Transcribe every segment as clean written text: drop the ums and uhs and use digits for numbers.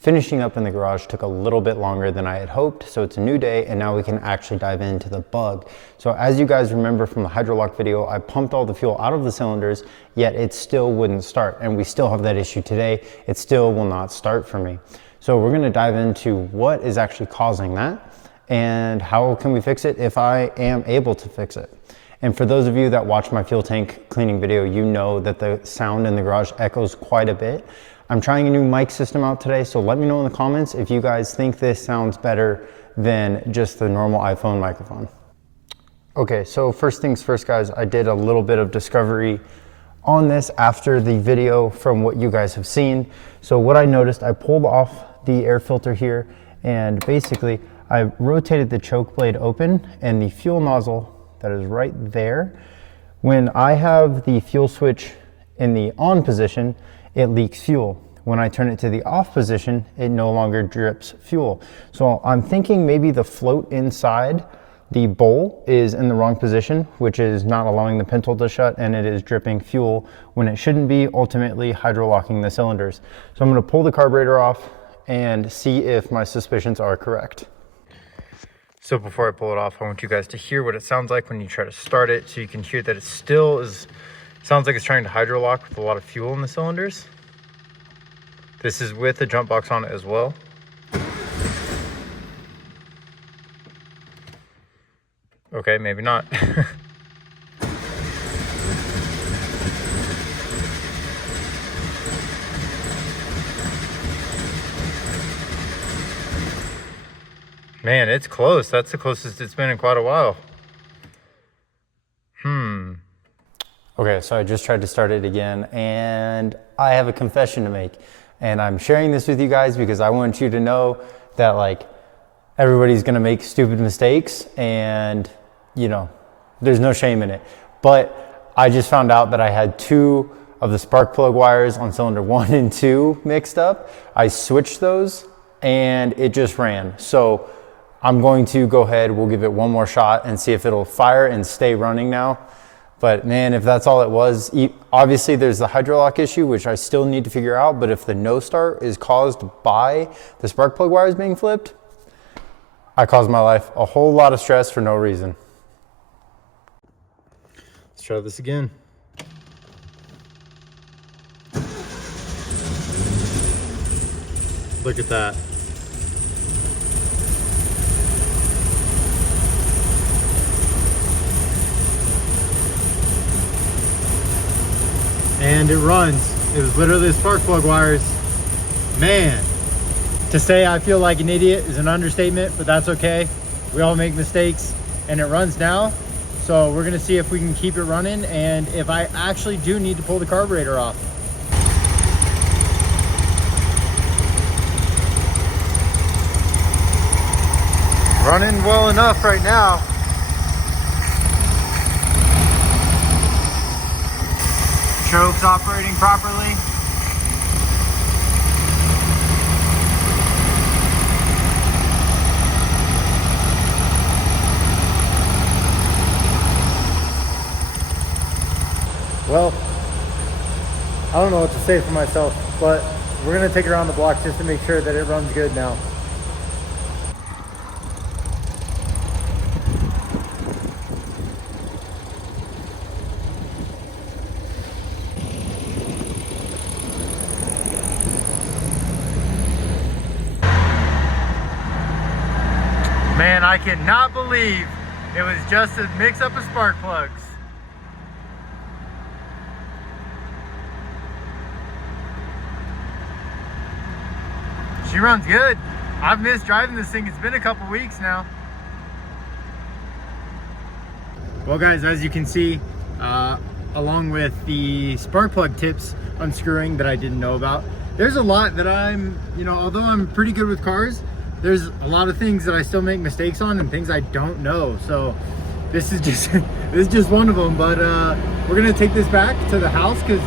Finishing up in the garage took a little bit longer than I had hoped, so it's a new day and now we can actually dive into the bug. So as you guys remember from the hydrolock video, I pumped all the fuel out of the cylinders, yet it still wouldn't start. And we still have that issue today. It still will not start for me. So we're gonna dive into what is actually causing that and how can we fix it if I am able to fix it. And for those of you that watch my fuel tank cleaning video, you know that the sound in the garage echoes quite a bit. I'm trying a new mic system out today, so let me know in the comments if you guys think this sounds better than just the normal iPhone microphone. Okay, so first things first, guys, I did a little bit of discovery on this after the video from what you guys have seen. So what I noticed, I pulled off the air filter here and basically I rotated the choke blade open and the fuel nozzle that is right there. When I have the fuel switch in the on position, it leaks fuel. When I turn it to the off position, it no longer drips fuel. So I'm thinking maybe the float inside the bowl is in the wrong position, which is not allowing the pintle to shut, and it is dripping fuel when it shouldn't be, ultimately hydrolocking the cylinders. So I'm gonna pull the carburetor off and see if my suspicions are correct. So before I pull it off, I want you guys to hear what it sounds like when you try to start it, so you can hear that it still is, sounds like it's trying to hydrolock with a lot of fuel in the cylinders. This is with the jump box on it as well. Okay, maybe not. Man, it's close. That's the closest it's been in quite a while. Okay, so I just tried to start it again and I have a confession to make. And I'm sharing this with you guys because I want you to know that like everybody's gonna make stupid mistakes and you know, there's no shame in it. But I just found out that I had 2 of the spark plug wires on cylinder 1 and 2 mixed up. I switched those and it just ran. So I'm going to go ahead, we'll give it one more shot and see if it'll fire and stay running now. But man, if that's all it was, obviously there's the hydrolock issue, which I still need to figure out, but if the no start is caused by the spark plug wires being flipped, I caused my life a whole lot of stress for no reason. Let's try this again. Look at that. And it runs. It was literally the spark plug wires. Man, to say I feel like an idiot is an understatement, but that's okay. We all make mistakes and it runs now. So we're gonna see if we can keep it running and if I actually do need to pull the carburetor off. Running well enough right now. Choke's operating properly. Well, I don't know what to say for myself, but we're gonna take it around the block just to make sure that it runs good now. Man, I cannot believe it was just a mix up of spark plugs. She runs good. I've missed driving this thing. It's been a couple weeks now. Well guys, as you can see, along with the spark plug tips unscrewing that I didn't know about, there's a lot that although I'm pretty good with cars, there's a lot of things that I still make mistakes on and things I don't know. So this is just this is just one of them. But we're gonna take this back to the house because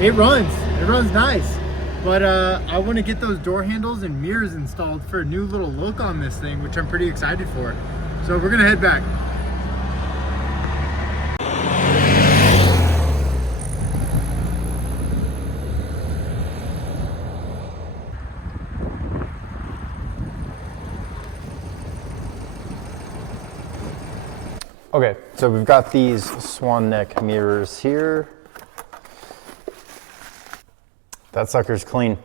it runs nice. But I want to get those door handles and mirrors installed for a new little look on this thing, which I'm pretty excited for. So we're gonna head back. Okay, so we've got these swan neck mirrors here. That sucker's clean.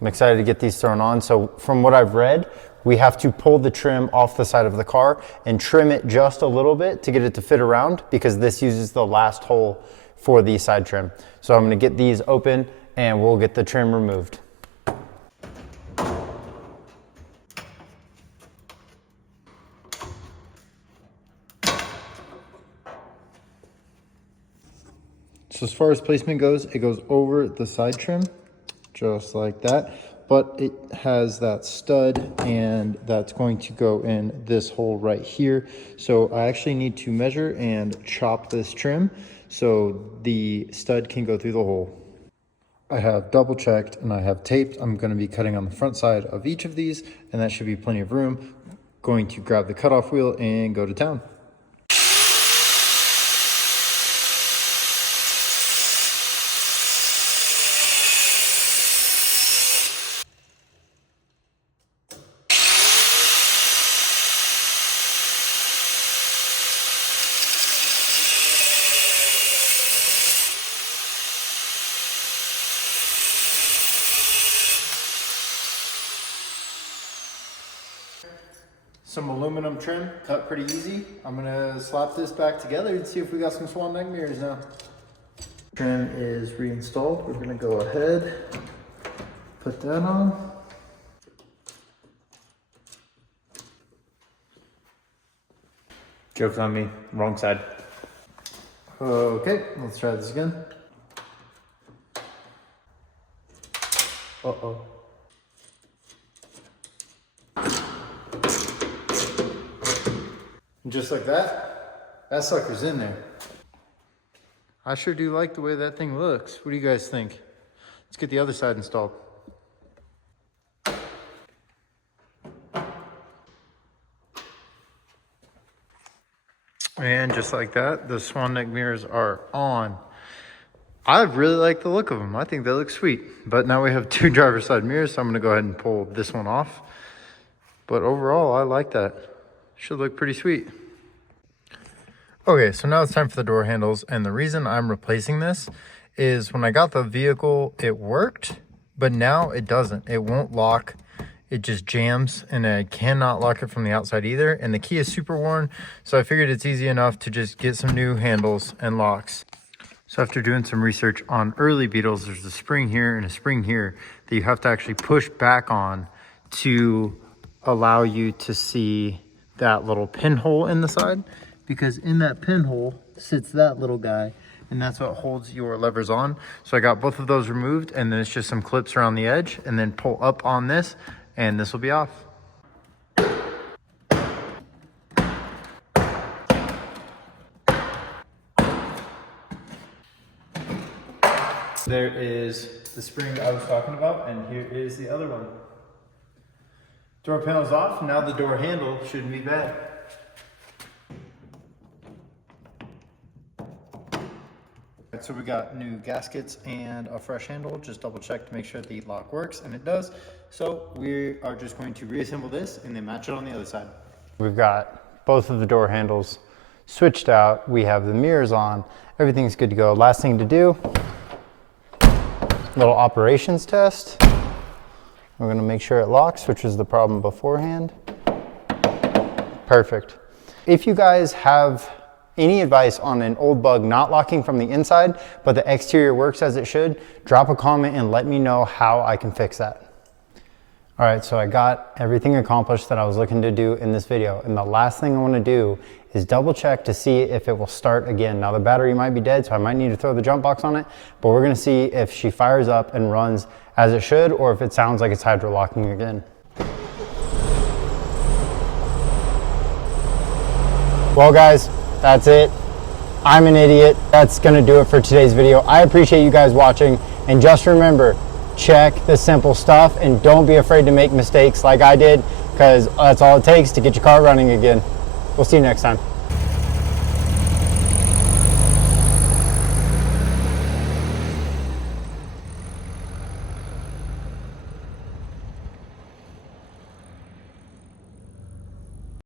I'm excited to get these thrown on. So from what I've read, we have to pull the trim off the side of the car and trim it just a little bit to get it to fit around, because this uses the last hole for the side trim. So I'm gonna get these open and we'll get the trim removed. So as far as placement goes, it goes over the side trim, just like that. But it has that stud, and that's going to go in this hole right here. So I actually need to measure and chop this trim so the stud can go through the hole. I have double checked and I have taped. I'm going to be cutting on the front side of each of these, and that should be plenty of room. Going to grab the cutoff wheel and go to town. Some aluminum trim, cut pretty easy. I'm gonna slap this back together and see if we got some swan neck mirrors now. Trim is reinstalled. We're gonna go ahead, put that on. Joke's on me, wrong side. Okay, let's try this again. Uh-oh. Just like that, that sucker's in there. I sure do like the way that thing looks. What do you guys think? Let's get the other side installed. And just like that, the swan neck mirrors are on. I really like the look of them. I think they look sweet. But now we have two driver's side mirrors, so I'm gonna go ahead and pull this one off. But overall, I like that. Should look pretty sweet. Okay, so now it's time for the door handles, and the reason I'm replacing this is when I got the vehicle, it worked, but now it doesn't. It won't lock. It just jams, and I cannot lock it from the outside either. And the key is super worn, so I figured it's easy enough to just get some new handles and locks. So after doing some research on early Beetles, there's a spring here and a spring here that you have to actually push back on to allow you to see that little pinhole in the side, because in that pinhole sits that little guy, and that's what holds your levers on. So I got both of those removed, and then it's just some clips around the edge, and then pull up on this, and this will be off. There is the spring I was talking about, and here is the other one. Door panel's off, now the door handle shouldn't be bad. So we got new gaskets and a fresh handle. Just double check to make sure the lock works, and it does. So we are just going to reassemble this and then match it on the other side. We've got both of the door handles switched out. We have the mirrors on. Everything's good to go. Last thing to do, little operations test. We're gonna make sure it locks, which was the problem beforehand. Perfect. If you guys have any advice on an old bug not locking from the inside, but the exterior works as it should, drop a comment and let me know how I can fix that. All right, so I got everything accomplished that I was looking to do in this video. And the last thing I wanna do is double check to see if it will start again. Now the battery might be dead, so I might need to throw the jump box on it, but we're gonna see if she fires up and runs as it should, or if it sounds like it's hydro locking again. Well guys, that's it. I'm an idiot. That's gonna do it for today's video. I appreciate you guys watching, and just remember, check the simple stuff and don't be afraid to make mistakes like I did, because that's all it takes to get your car running again. We'll see you next time.